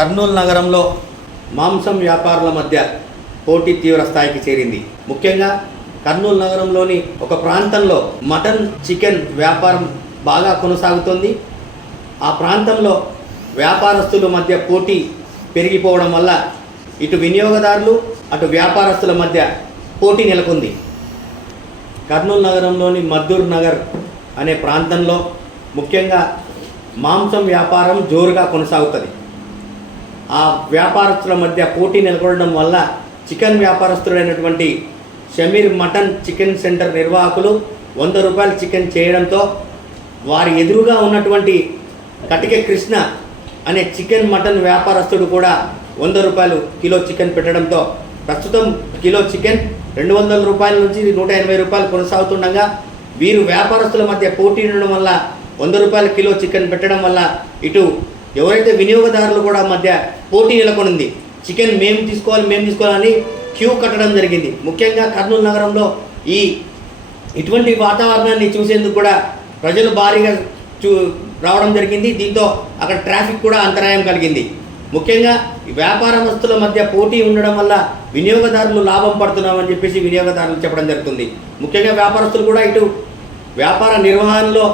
కర్నూలు నగరంలో మాంసం వ్యాపారుల మధ్య పోటీ తీవ్ర స్థాయికి చేరింది. ముఖ్యంగా కర్నూలు నగరంలోని ఒక ప్రాంతంలో మటన్ చికెన్ వ్యాపారం బాగా కొనసాగుతోంది. ఆ ప్రాంతంలో వ్యాపారస్తుల మధ్య పోటీ పెరిగిపోవడం వల్ల ఇటు వినియోగదారులు అటు వ్యాపారస్తుల మధ్య పోటీ నెలకొంది. కర్నూలు నగరంలోని మద్దూర్ నగర్ అనే ప్రాంతంలో ముఖ్యంగా మాంసం వ్యాపారం జోరుగా కొనసాగుతుంది. ఆ వ్యాపారస్తుల మధ్య పోటీ నెలకొనడం వల్ల చికెన్ వ్యాపారస్తుడైనటువంటి షమీర్ మటన్ చికెన్ సెంటర్ నిర్వాహకులు వంద రూపాయల చికెన్ చేయడంతో వారి ఎదురుగా ఉన్నటువంటి కటిక కృష్ణ అనే చికెన్ మటన్ వ్యాపారస్తుడు కూడా వంద రూపాయలు కిలో చికెన్ పెట్టడంతో ప్రస్తుతం కిలో చికెన్ రెండు వందల రూపాయల నుంచి నూట ఎనభై రూపాయలు కొనసాగుతుండగా వీరు వ్యాపారస్తుల మధ్య పోటీ ఉండడం వల్ల వంద రూపాయల కిలో చికెన్ పెట్టడం వల్ల ఇటు ఎవరైతే వినియోగదారులు కూడా మధ్య పోటీ నెలకొనింది చికెన్ మేము తీసుకోవాలి మేము తీసుకోవాలని క్యూ కట్టడం జరిగింది. ముఖ్యంగా కర్నూలు నగరంలో ఈ ఇటువంటి వాతావరణాన్ని చూసేందుకు కూడా ప్రజలు భారీగా చూ రావడం జరిగింది. దీంతో అక్కడ ట్రాఫిక్ కూడా అంతరాయం కలిగింది. ముఖ్యంగా వ్యాపారస్తుల మధ్య పోటీ ఉండడం వల్ల వినియోగదారులు లాభం పడుతున్నామని చెప్పేసి వినియోగదారులు చెప్పడం జరుగుతుంది. ముఖ్యంగా వ్యాపారస్తులు కూడా ఇటు వ్యాపార నిర్వహణలో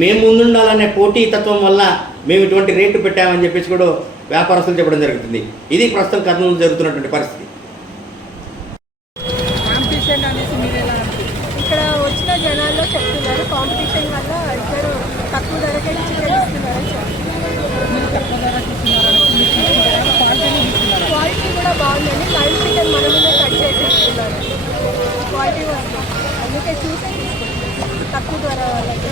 మేము ముందుండాలనే పోటీ తత్వం వల్ల మేము ఇటువంటి రేటు పెట్టామని చెప్పేసి కూడా వ్యాపారస్తులు చెప్పడం జరుగుతుంది. ఇది ప్రస్తుతం కర్నూలు జరుగుతున్నటువంటి పరిస్థితి? ఇక్కడ వచ్చిన జనాల్లో చెప్తున్నారు కాంపిటీషన్ వల్ల ఇద్దరు తక్కువ ధరకే చికెన్ క్వాలిటీ కూడా బాగుందండి. లైవ్ చికెన్ మన మీద కట్ చేసి ఇస్తున్నారు. క్వాలిటీ కూడా అందుకే చూసే. తక్కువ ధర వాళ్ళకి.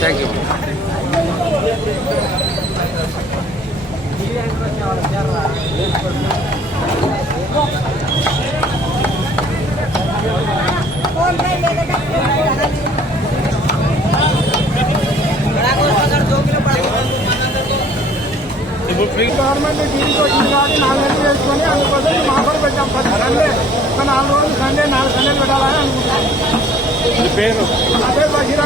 థ్యాంక్ యూ గవర్నమెంట్ టీవీకి వచ్చింది కాబట్టి నాలుగు గంటలు వేసుకొని అందుకోసం మా కూడా పెట్టాం ప్రతి సండే ఒక నాలుగు రోజులు సండే నాలుగు సండేలు పెట్టాలని అనుకుంటున్నాం పేరు అదే బషీర్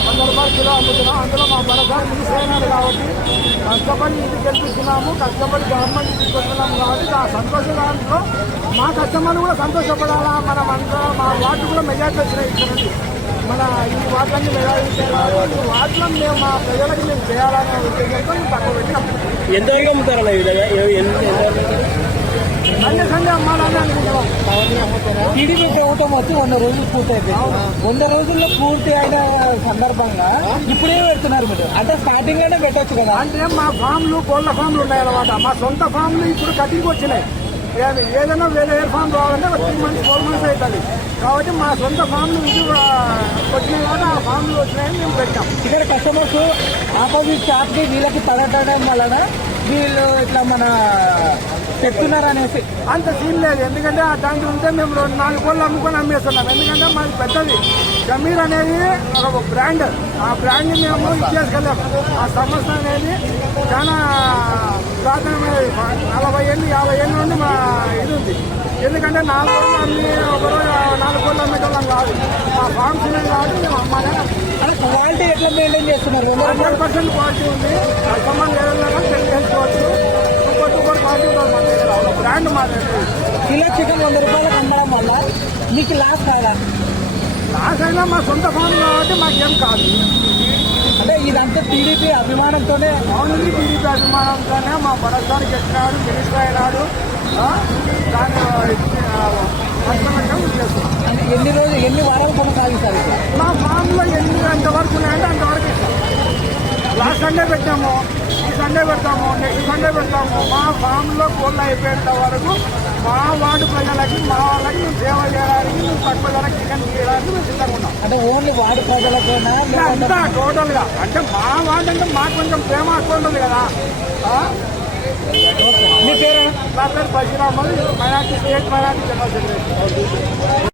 వంద రూపాయలు కిలో అమ్ముతున్నాం అందులో మా బలసారి మిస్ కాబట్టి కష్టపడి ఇది గెలిపిస్తున్నాము. కష్టపడి గవర్నమెంట్ తీసుకొస్తున్నాము కాబట్టి ఆ సంతోష దాంట్లో మా కస్టమర్లు కూడా సంతోషపడాలా? మనం అంతా మా వార్డు కూడా మెజార్టీ వచ్చినాయి ఇక్కడ మన ఈ వార్డులన్నీ మెజార్టీ ఈ వార్డులను మేము మా ప్రజలకి మేము చేయాలనే ఉద్దేశంతో తక్కువ పెట్టి ఎంత వరకు అమ్ముతారన్న ఈ విధంగా? అమ్మాలని అనుకుంటున్నాం టీడీపీ ప్రభుత్వం వచ్చి వంద రోజులు పూర్తయిపోయింది వంద రోజుల్లో పూర్తి అయిన సందర్భంగా ఇప్పుడే పెడుతున్నారు మీరు. అంటే స్టార్టింగ్ అయినా పెట్టొచ్చు కదా. అంటే మా ఫామ్లు కోళ్ళ ఫామ్లు ఉన్నాయి అన్నమాట. మా సొంత ఫామ్లు ఇప్పుడు కటింగ్ వచ్చినాయి. ఏది- ఏదైనా వేరే ఎయిర్ ఫామ్ రావాలంటే ఒక త్రీ మంత్స్ ఫోర్ మంత్స్ అవుతుంది. కాబట్టి మా సొంత ఫామ్లు ఇది ఆ, వచ్చినాయి కాబట్టి ఆ ఫామ్లు వచ్చినాయని మేము పెట్టాం. ఇక్కడ కస్టమర్స్ ఆపోజిట్ షాప్కి వీళ్ళకి తగటడం వలన వీళ్ళు ఇట్లా మన చెప్తున్నారు అనేసి అంత సీన్ లేదు. ఎందుకంటే ఆ దాంట్లో ఉంటే మేము రెండు నాలుగు కోళ్ళు అమ్ముకొని అమ్మేస్తున్నాం. ఎందుకంటే మాది పెద్దది. జమీర్ అనేది ఒక బ్రాండ్. ఆ బ్రాండ్ని మేము ఇచ్చేసుకెళ్ళాం. ఆ సంస్థ అనేది చాలా ప్రాధాన్యమైనది నలభై ఏళ్ళు యాభై ఏళ్ళ నుండి మా ఇది ఉంది. ఎందుకంటే నాలుగు కోళ్ళు అమ్మి ఒకరోజు నాలుగు కోళ్ళు అమ్మేటోళ్ళం కాదు. ఆ ఫార్మ్స్ కాదు మేము అమ్మాలి క్వాలిటీ ఎట్లా మెయింటైన్ చేస్తున్నారు హండ్రెడ్ పర్సెంట్ క్వాలిటీ ఉంది కస్టమర్ ఏదైనా చెక్ చేసుకోవచ్చు కూడా క్వాలిటీ ఉంటుంది బ్రాండ్ మా దగ్గర కిలో చికెన్ వంద రూపాయలకు అమ్మడం వల్ల మీకు లాస్ కాదా లాస్ అయినా మా సొంత ఫోన్ కాబట్టి మాకేం కాదు అంటే ఇదంతా టీడీపీ అభిమానంతోనే ఓన్లీ టీడీపీ అభిమానంతోనే మా బడస్థానికి ఎక్కినాడు మినిస్టర్ అయినాడు దాన్ని చేస్తున్నాం అంటే ఎన్ని రోజులు ఎన్ని వారాలు కొనసాగిస్తారు ఇది? మా ఫామ్లో ఎన్ని ఎంతవరకు ఉన్నాయంటే అంతవరకు ఇస్తాం లాస్ట్ సండే పెట్టాము. ఈ సండే పెడతాము. నెక్స్ట్ సండే పెడతాము. మా ఫామ్లో కోళ్ళు అయిపోయేంత వరకు మా వార్డు ప్రజలకి మా వాళ్ళకి మేము సేవ చేయడానికి మేము తక్కువ ధర చికెన్ చేయడానికి మేము సిద్ధంగా ఉన్నాం. అంటే ఓన్లీ వాడి ప్రజలకేనా? అంతా టోటల్గా అంటే మా వార్డు అంటే మాకు కొంచెం ప్రేమ ఎక్కువ ఉంటుంది కదా? మీ పేరు? నా పేరు Basheer Ahmed minority state minority general secretary.